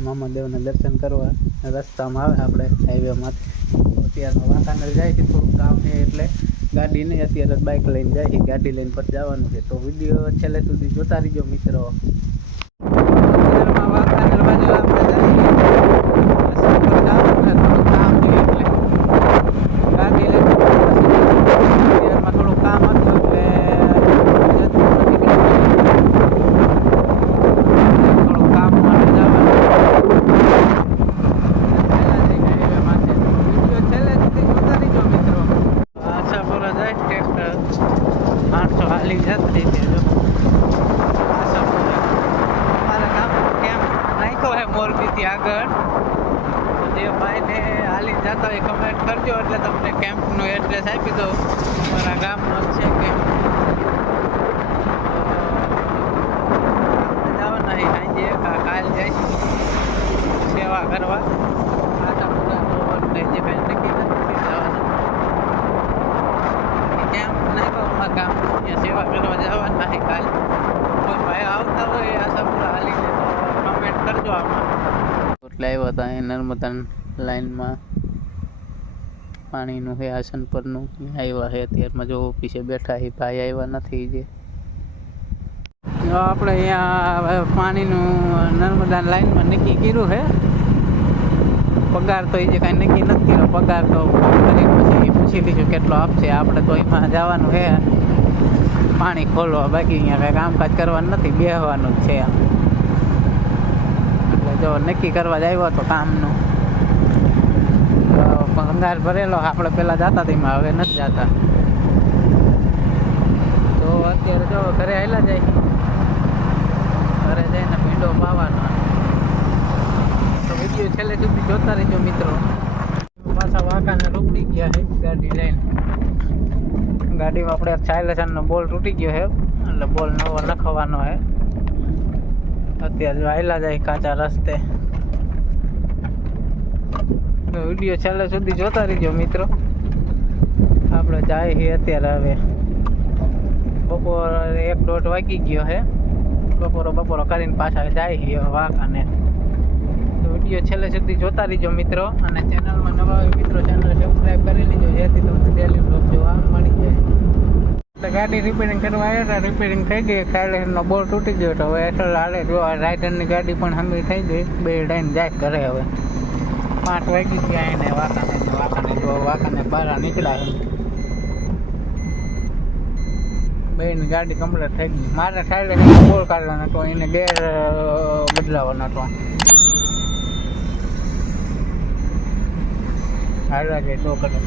મામા દેવ તો દર્શન કરવા રસ્તામાં આવે આપણે હાઈવેમાંથી અત્યારમાં વાંકાનેર જાય છે થોડુંક કામ છે એટલે ગાડી નહીં અત્યારે બાઇક લઈને જાય છે ગાડી લઈને પછી જવાનું છે તો વીડિયો છેલ્લે સુધી જોતા રહીજો મિત્રો વાંકાનેર બાજુ આપણે જઈએ. રસ્તા પર જવાનું છે, થોડુંક કામ છે એટલે ગાડી લઈને અત્યારમાં થોડું કામ હતું એટલે જતું નથી થોડું કામ માટે જવાનું પહેલા જઈને highway માથે. વીડિયો છેલ્લે સુધી જોતા રહેજો મિત્રો આશાપુરા જાય ટ્રેક્ટર આઠસો હાલી જતી છે જો આશાપુરા અમારા ગામ કેમ નાખ્યો હે મોરબીથી આગળ તો જે ભાઈને જતા હોય કમેન્ટ કરજો. એટલે તમને કેમ્પનું એડ્રેસ આપી દઉં. મારા ગામનો છે કેમ્પ જવાના ગામ ત્યાં સેવા કરવા. જવાના. છે. કાલ. ભાઈ આવતા હોય આશાપુરા હાલીને કમેન્ટ કરજો આમાં. એટલે આવ્યા હતા એ નર્મદા લાઈનમાં. પાણીનું હે આસન પરનું આવ્યા હે અત્યારમાં. જો ઓફિસે બેઠા હે, ભાઈ આવ્યા નથી જે. આપણે અહીંયા પાણીનું નર્મદા લાઈનમાં નક્કી કર્યું હે. પગાર તો એ જે કાંઈ નક્કી નથી કર્યો પગાર તો કરી પછી પૂછી લીધું કેટલો આપશે. આપણે તો એમાં જવાનું છે પાણી ખોલવા બાકી અહીંયા કાંઈ કામકાજ કરવાનું નથી. બેહવાનું જ છે. એટલે જો નક્કી કરવા જ આવ્યો હતો કામનું. તો ભરેલો, આપણે પહેલાં જતા તેમાં હવે નથી જતા. તો અત્યારે જો ઘરે આવેલા જાય. ઘરે જઈને ભીંડો પાવાનો. તો વીડિયો છેલ્લે સુધી જોતા રહેજો મિત્રો. પાછા વાંકાને રૂપડી ગયા છે ગાડી લઈને. ગાડીમાં આપણે સાયલેશનનો બોલ તૂટી ગયો છે, એટલે બોલ નવો નખવાનો છે. અત્યારે આવેલા જાય કાચા રસ્તે. વીડિયો છેલ્લે સુધી જોતા રહીજો મિત્રો. આપણે જાય છે અત્યારે હવે. બપોર એક દોઢ વાગી ગયો છે બપોરો બપોરો કરીને પાછા જાય છે વાંકાને તો વીડિયો છેલ્લે સુધી જોતા રહીજો મિત્રો અને ચેનલમાં નવા મિત્રો ચેનલ સબસ્ક્રાઈબ કરી લેજો. જેથી તમને ડેલી બ્લોગ જોવા મળી જાય. ગાડી રિપેરિંગ કરવા આવ્યા હતા. રિપેરિંગ થઈ ગઈ. સાયલેન્સનો બોર તૂટી ગયો હતો હવે એસલ હાલે. જો રાઇડરની ગાડી પણ હમી થઈ ગઈ. બે ડાઈન જાય કરે હવે. પાંચ વાગી ગયા એને વાકાને વાકાને જો વાંકાને બહાર નીકળ્યા બેન ગાડી કમ્પ્લીટ થઈ ગઈ. મારે સાયલેન્સનો બોલ કાઢવાનો હતો, એને ગેર બદલાવાનો હતો. હાલ લાગે તો કરે.